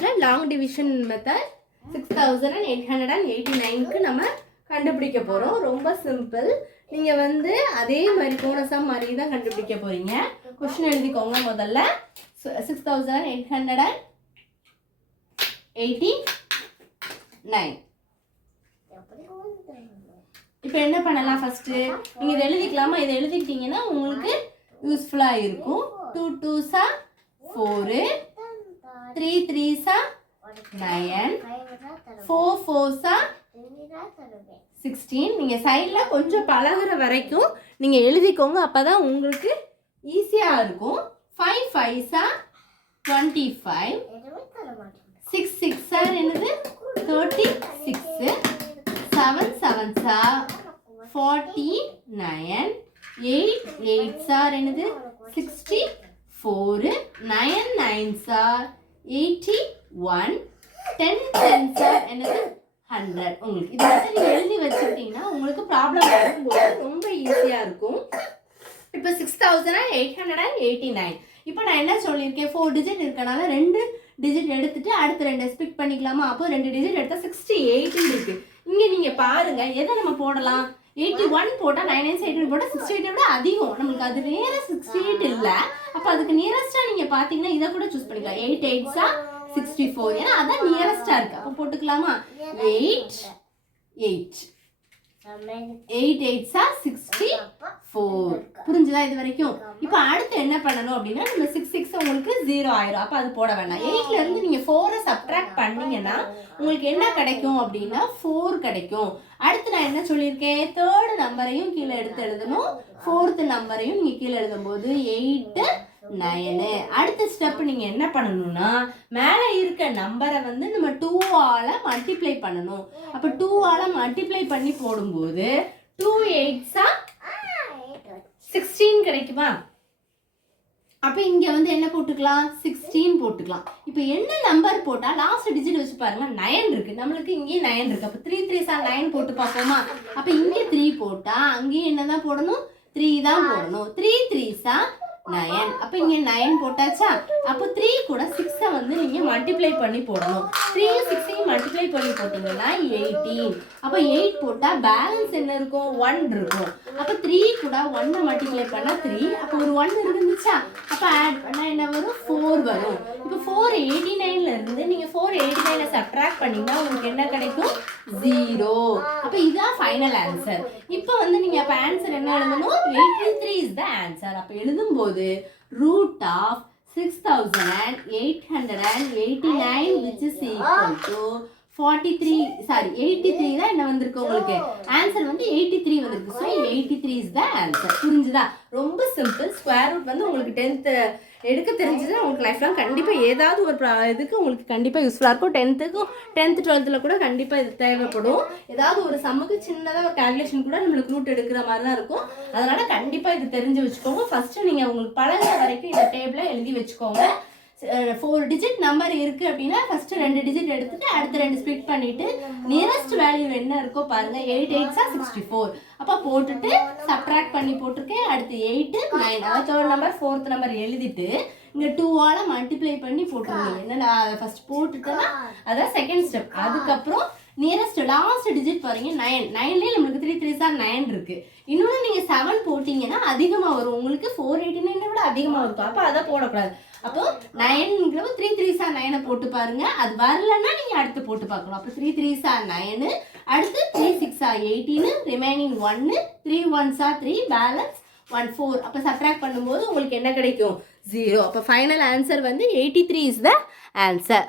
ரூட்டில் long division method 6889க்கு நம்ம கண்டுபிடிக்க போகிறோம். ரொம்ப சிம்பிள். நீங்கள் வந்து அதே மாதிரி போன சம் மாதிரி தான் கண்டுபிடிக்க போகிறீங்க. கொஸ்டின் எழுதிக்கோங்க. முதல்ல 6889. இப்போ என்ன பண்ணலாம்? ஃபஸ்ட்டு நீங்கள் இதை எழுதிக்கலாமா? இதை எழுதிக்கிட்டீங்கன்னா உங்களுக்கு யூஸ்ஃபுல்லாக இருக்கும். 2 2s 4, 3 3s 9, 4 4s 16. நீங்கள் சைடில் கொஞ்சம் பழகுற வரைக்கும் நீங்கள் எழுதிக்கோங்க. அப்போ தான் உங்களுக்கு ஈஸியாக இருக்கும். 5 5s 25, 6 6 என்னது 36, 7 7s 49, 8 8s என்னது 64, 9 9s 81, 10 10s என்னது 100. உங்களுக்கு இதை வந்து நீங்கள் எழுதி வச்சுக்கிட்டீங்கன்னா உங்களுக்கு ப்ராப்ளம் வரும்போது ரொம்ப ஈஸியாக இருக்கும். இப்போ 6889. இப்போ நான் என்ன சொல்லியிருக்கேன்? 4 டிஜிட் இருக்கனால 2 டிஜிட் எடுத்துட்டு அடுத்து 2 ஸ்பிட் பண்ணிக்கலாமா? அப்போ 2 டிஜிட் எடுத்தால் 68 இருக்கு. இங்கே நீங்கள் பாருங்க, எதை நம்ம போடலாம்? 81 போட்டால் 9 9 8 போட்டால் 68 விட அதிகம். நம்மளுக்கு அது நியரஸ்ட் 68 இல்லை. அப்போ அதுக்கு நியரஸ்டாக நீங்கள் பார்த்தீங்கன்னா இதை கூட சூஸ் பண்ணிக்கலாம். 8 8s 64. ஏன்னா அதான் நியரஸ்டாக இருக்குது. அப்போ போட்டுக்கலாமா? 8 8 8 8s 64. புரிஞ்சுதா இது வரைக்கும்? இப்போ அடுத்து என்ன பண்ணணும் அப்படின்னா, நம்ம 6 6 உங்களுக்கு 0 ஆயிரும். அப்போ அது போட வேண்டாம். 8ல இருந்து நீங்கள் 4 சப்ட்ராக்ட் பண்ணீங்கன்னா உங்களுக்கு என்ன கிடைக்கும் அப்படின்னா 4 கிடைக்கும். அடுத்து நான் என்ன சொல்லியிருக்கேன்? 3rd நம்பரையும் கீழே எடுத்து எழுதணும். 4th நம்பரையும் நீங்கள் கீழே எழுதும்போது 8 9. அடுத்த ஸ்டெப் நீங்கள் என்ன பண்ணணும்னா, மேலே இருக்க நம்பரை வந்து நம்ம 2ஆல் மல்டிப்ளை பண்ணணும். அப்போ 2ஆல் மல்டிப்ளை பண்ணி போடும்போது 2 8s 16 கிடைக்குமா? அப்போ இங்கே வந்து என்ன போட்டுக்கலாம்? 16 போட்டுக்கலாம். இப்போ என்ன நம்பர் போட்டால் லாஸ்ட் டிஜிட் வச்சு பாருங்க, 9 இருக்குது. நம்மளுக்கு இங்கேயும் 9 இருக்குது. அப்போ 3 3s 9 போட்டு பார்ப்போமா? அப்போ இங்கே 3 போட்டால் அங்கேயும் என்ன தான் போடணும்? 3 தான் போடணும். 3 3s 9. அப்போ இங்கே 9 போட்டாச்சா? அப்போ 3 கூட 6 வந்து நீங்கள் மல்டிப்ளை பண்ணி போடணும். 3 6 மல்டிப்ளை பண்ணி போட்டிங்கன்னா 18. அப்போ 8 போட்டால் பேலன்ஸ் என்ன இருக்கும்? 1 இருக்கும். அப்போ 3 கூட 1 மல்டிப்ளை பண்ணால் 3. அப்போ ஒரு 1 இருந்துச்சா? அப்போ ஆட் பண்ணால் என்ன வரும்? 4 வரும். இப்போ 489ல இருந்து நீங்கள் 489 சப்ட்ராக்ட் பண்ணிங்கன்னா உங்களுக்கு என்ன கிடைக்கும்? 0. அப்போ இதுதான் ஃபைனல் ஆன்சர். இப்போ வந்து நீங்கள் அப்போ ஆன்சர் என்ன எழுதணும்? 83 இஸ் த ஆன்சர். அப்போ எழுதும்போது root of 6889 which is equal to 83 தான் என்ன வந்திருக்கு உங்களுக்கு? ஆன்சர் வந்து 83 வந்திருக்கு. So 83 is the answer. புரிஞ்சுதா? ரொம்ப சிம்பிள். ஸ்கொயர் ரூட் வந்து உங்களுக்கு 10th எடுக்க தெரிஞ்சதுன்னா உங்களுக்கு லைஃப் லாங் கண்டிப்பாக ஏதாவது ஒரு இதுக்கு உங்களுக்கு கண்டிப்பாக யூஸ்ஃபுல்லாக இருக்கும். 10th 12th கூட கண்டிப்பாக இது தேவைப்படும். ஏதாவது ஒரு சம்முக்கு சின்னதாக ஒரு கால்குலேஷன் கூட நம்மளுக்கு ரூட் எடுக்கிற மாதிரி தான் இருக்கும். அதனால் கண்டிப்பாக இது தெரிஞ்சு வச்சுக்கோங்க. ஃபஸ்ட்டு நீங்கள் உங்களுக்கு பழகிற வரைக்கும் இந்த டேபிளை எழுதி வச்சுக்கோங்க. 4 டிஜிட் நம்பர் இருக்குது அப்படின்னா ஃபஸ்ட்டு 2 டிஜிட் எடுத்துட்டு அடுத்த 2 ஸ்பிட் பண்ணிவிட்டு நியரஸ்ட் வேல்யூ என்ன இருக்கோ பாருங்கள். 8 8s 64. அப்போ போட்டுட்டு சப்ட்ராக்ட் பண்ணி போட்டிருக்கேன். அடுத்து 8 9. அதாவது 3rd நம்பர் 4th நம்பர் எழுதிட்டு இங்கே 2ஆல் மல்டிப்ளை பண்ணி போட்டுருங்க. என்ன நான் ஃபஸ்ட் போட்டுட்டேன்னா அதான் செகண்ட் ஸ்டெப். அதுக்கப்புறம் நியரஸ்ட் லாஸ்ட் டிஜிட் பாருங்க 9. 9லேயே நம்மளுக்கு 3 3s 9 இருக்குது. இன்னொன்று நீங்கள் 7 போட்டிங்கன்னா அதிகமாக வரும். உங்களுக்கு 489 விட அதிகமாக இருக்கும். அப்போ அதை போடக்கூடாது. அப்போ 9ங்கிறப்ப 3 3s 9 போட்டு பாருங்க. அது வரலன்னா நீங்கள் அடுத்து போட்டு பார்க்கணும். அப்போ 3 3s 9, அடுத்து 3 6 18, ரிமைனிங் 1, 3 1s 3, பேலன்ஸ் 1 4. அப்போ சப்ட்ராக்ட் பண்ணும்போது உங்களுக்கு என்ன கிடைக்கும்? 0. அப்போ ஃபைனல் ஆன்சர் வந்து 83 இஸ் த ஆன்சர்.